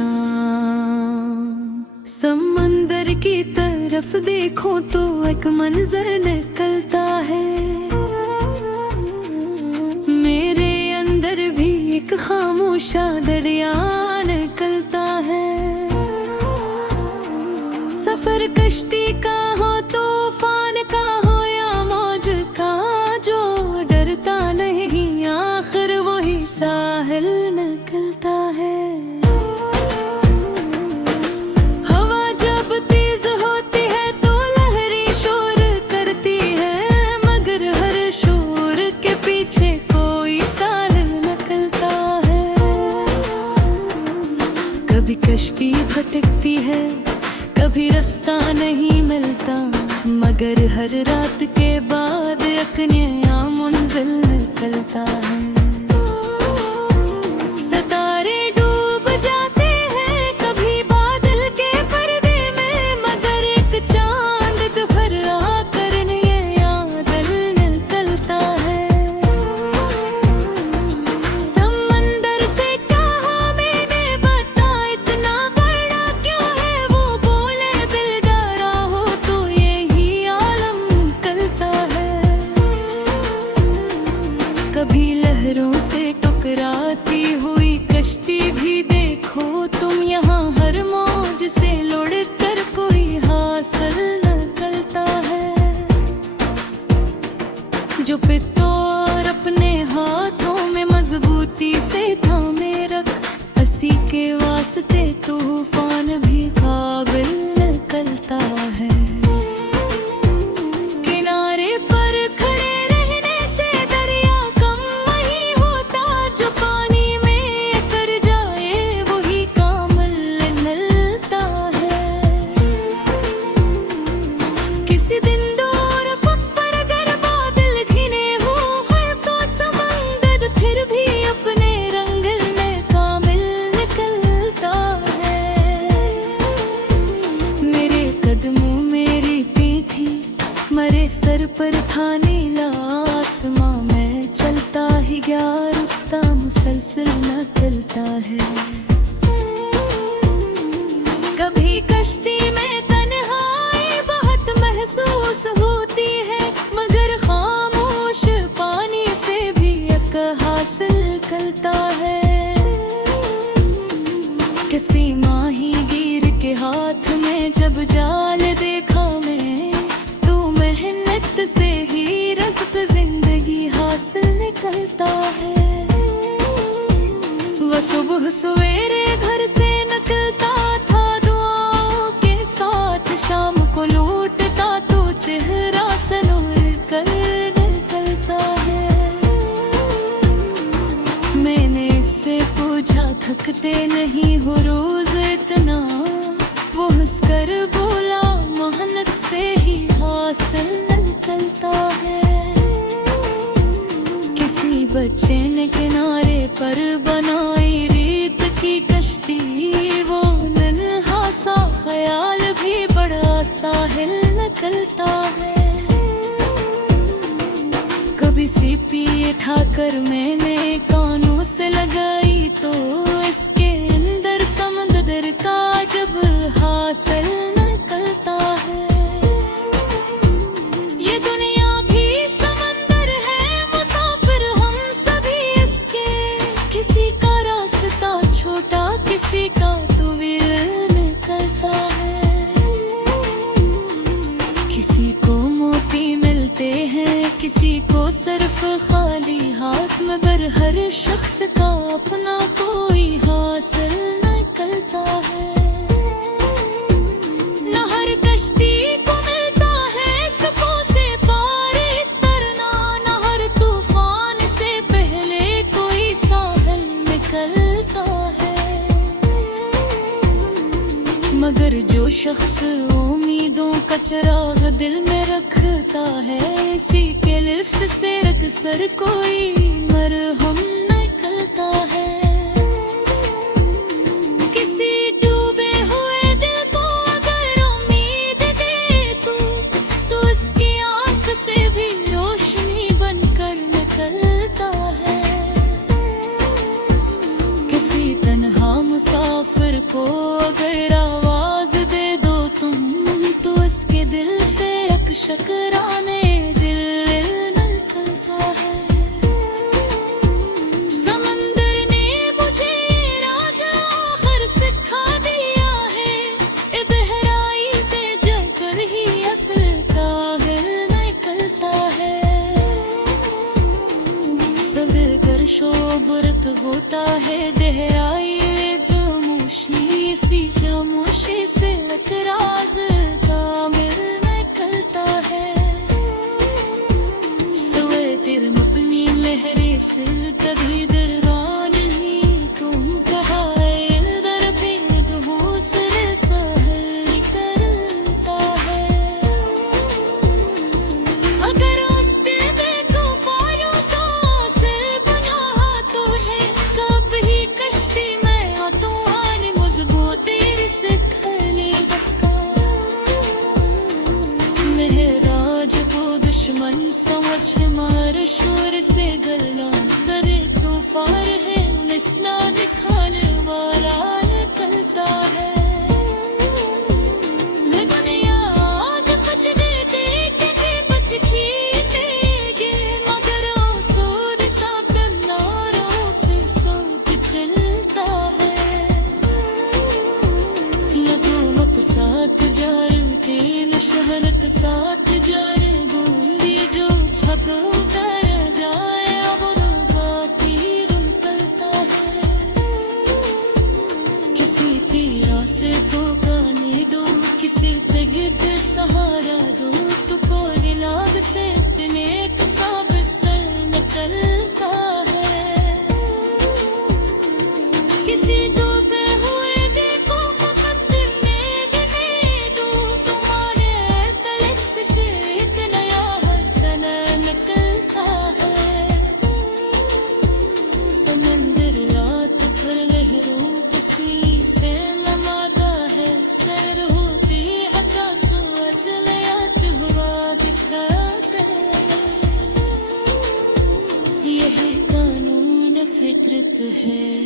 नाम। समंदर की तरफ देखो तो एक मंजर निकलता है, मेरे अंदर भी एक खामोशा दरिया निकलता है। सफर कश्ती का हो, तूफान का हो या मौज का, जो डरता नहीं आखिर वही साहिल निकलता है। हवा जब तेज होती है तो लहरें शोर करती है, मगर हर शोर के पीछे कोई साहिल निकलता है। कभी कश्ती भटकती है, कभी रास्ता नहीं मिलता, मगर हर रात के बाद एक नया मंजिल निकलता है। सितारे डूब जाते हैं कभी बादल के पर्दे में, मगर एक चांद दोपहर आकर नया दिल निकलता है। समंदर से कहा मैंने बता इतना बड़ा क्यों है, वो बोले दिल डरा हो तो यही आलम निकलता है। कभी लहरों से टकराती हुई कश्ती भी देखो तुम, यहाँ हर मौज से लुढ़ कर कोई हासिल निकलता है। जो पित्तौर अपने हाथों में मजबूती से थामे रख, हंसी के वास्ते तूफान भी काबिल निकलता है। किनारे पर खड़े रहने से दरिया कम नहीं होता, जो पानी में कर जाए वही कामिल निकलता है। किसी दिन दूर पर अगर बादल घिरे हो हर तो समंदर फिर भी अपने रंग में कामिल निकलता है। मेरे कदमों मेरी पीठी मरे सर पर था नीला आसमां, मैं चलता ही गया रास्ता मुसलसल निकलता है। कभी कश्ती में तन्हाई बहुत महसूस होती है, मगर खामोश पानी से भी एक हासिल निकलता है। किसी माहीगीर के हाथ में जब जाल देखा मैं, तो मेहनत से ही रज़्क़ जिंदगी हासिल निकलता है। वो सुबह सवेरे घर से निकलता था दुआओं के साथ, शाम को लौटता तो चेहरा से नूर कर निकलता है। मैंने इससे पूछा थकते नहीं हो रोज इतना, वो हंसकर बोला मेहनत से ही हासिल निकलता है। किसी बच्चे ने किनारे पर बनाई रेत की कश्ती, वो नन्हा सा ख्याल भी बड़ा साहिल निकलता है। कभी सीपी उठाकर मैंने कानों से लगाई तो इसके अंदर समंदर का जब हासिल निकलता है। ये दुनिया भी समंदर है, मुसाफिर हम सभी इसके, किसी का रास्ता छोटा किसी का तवील निकलता है। किसी को मोती मिलते हैं किसी को सिर्फ खाली हाथ, मगर हर शख्स का अपना कोई हासिल निकलता है। न हर कश्ती को मिलता है सुकून से पार तरना, न हर तूफान से पहले कोई साहिल निकलता है। मगर जो शख्स उम्मीदों का चिराग दिल में रखता है, इसी के लिफ्स से अक्सर कोई मरहम निकलता है। किसी डूबे हुए दिल को अगर उम्मीद दे तो उसकी आंख से भी रोशनी बनकर निकलता है। किसी तन्हा मुसाफिर को साथ जाए बूंदी जो छक कर जाए अब रूबा तीर निकलता है किसी की आस को गाने दो किसी पे गिरद सहारा दो तो कोई लाभ से अपने कसाब सर निकलता है किसी डूबे हुए देखो मुकद्दर में गिने दो तुम्हारे तलक से एक नया हसन निकलता है समंदर रात भर लहरों किसी से नमादा है सैर होती अकाशों अजलया चुहवा दिखाते यही कानून फितरत है।